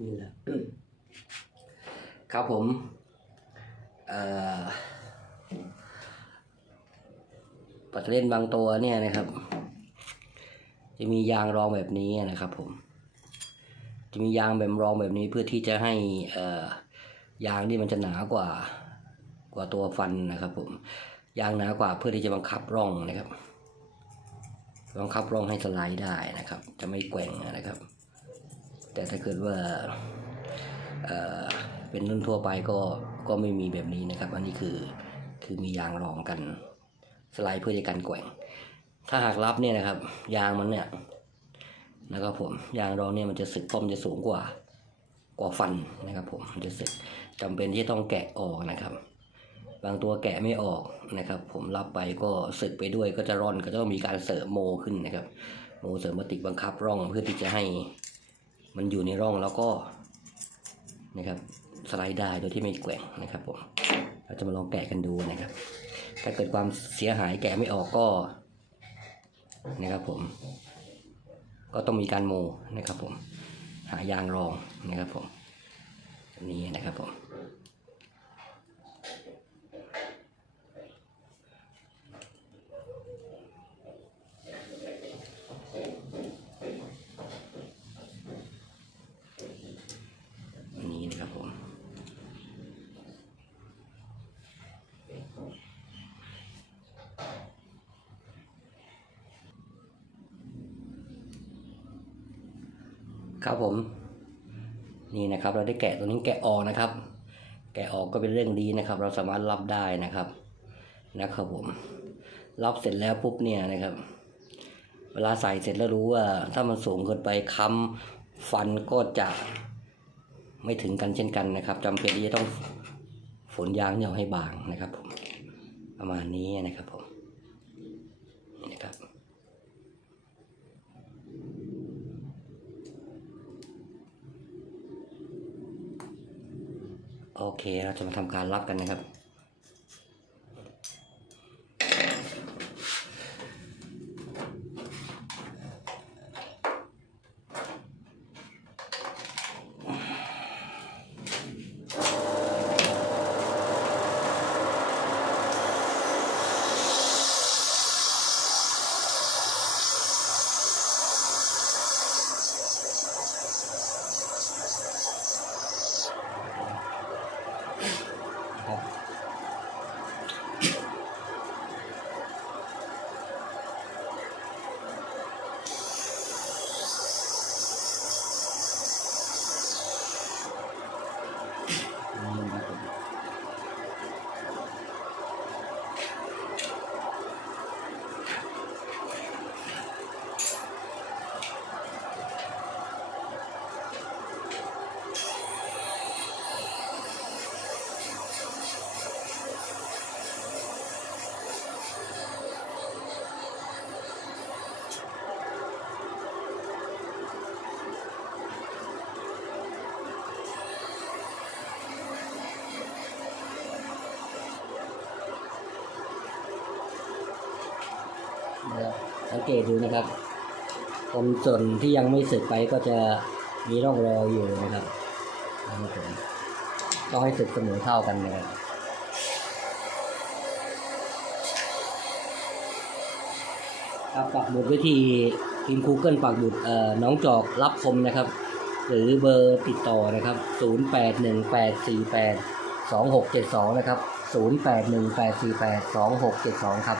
นี่แหละครับผมเอ่อปัตเตอร์เล่นบางตัวเนี่ยนะครับ จะมียางรองแบบนี้นะครับผม จะมียางแบบรองแบบนี้เพื่อที่จะให้เอ่อยางนี่มันจะหนากว่ากว่าตัวฟันนะครับ ผม ยางหนากว่าเพื่อที่จะบังคับร่องนะครับ บังคับร่องให้สไลด์ได้นะครับ จะไม่แกว่งนะครับ แต่ถ้าเกิดว่าเอ่อเป็นรุ่นทั่วไปก็ก็ไม่มีแบบนี้นะครับ อันนี้คือคือมียางรองกันสไลด์เพื่อจะกันแกว่ง ถ้าหากรับเนี่ยนะครับ ยางมันเนี่ยนะครับผมยางรองเนี่ยมันจะสึกป้อมจะสูงกว่ากว่าฟันนะครับผมมันจะสึกจำเป็นที่ต้องแกะออกนะครับ บางตัวแกะไม่ออกนะครับ ผมรับไปก็สึกไปด้วยก็จะร่อนก็จะต้องมีการเสริมโมขึ้นนะครับ โมเสริมมาติกบังคับร่องเพื่อที่จะให้ มันอยู่ในร่องแล้วก็นะครับสไลด์ได้โดยที่ไม่แกว่งนะครับผมเราจะมาลองแกะกันดูนะครับ ถ้าเกิดความเสียหายแกะไม่ออกก็นะครับผม ก็ต้องมีการโมนะครับผม หายางรองนะครับผมนนี้นะครับผม อันนี้นะครับผม ครับผม นี่นะครับ เราได้แกะตัวนี้แกะออกนะครับ แกะออกก็เป็นเรื่องดีนะครับ เราสามารถรับได้นะครับ นะครับผม รับเสร็จแล้วปุ๊บเนี่ยนะครับ เวลาใส่เสร็จแล้วรู้ว่า ถ้ามันสูงเกินไปค้ำฟันก็จะไม่ถึงกันเช่นกันนะครับจำเป็นที่จะต้องฝนยางเนี่ยให้บางนะครับผมประมาณนี้นะครับผมนี่นะครับ โอเคเราจะมาทำการรับกันนะครับ ครับนี่นะครับผม สังเกตดูนะครับตรงส่วนที่ยังไม่สึกไปก็จะมีร่องรอยอยู่นะครับนะครับผมต้องให้สึกเสมอเท่ากันนะครับครับปักหมุดไว้ที่พิมพ์ Google ปักหมุดเอ่อน้องจอกรับคมนะครับ หรือเบอร์ติดต่อนะครับ 0818482672 นะครับ 0818482672 ครับ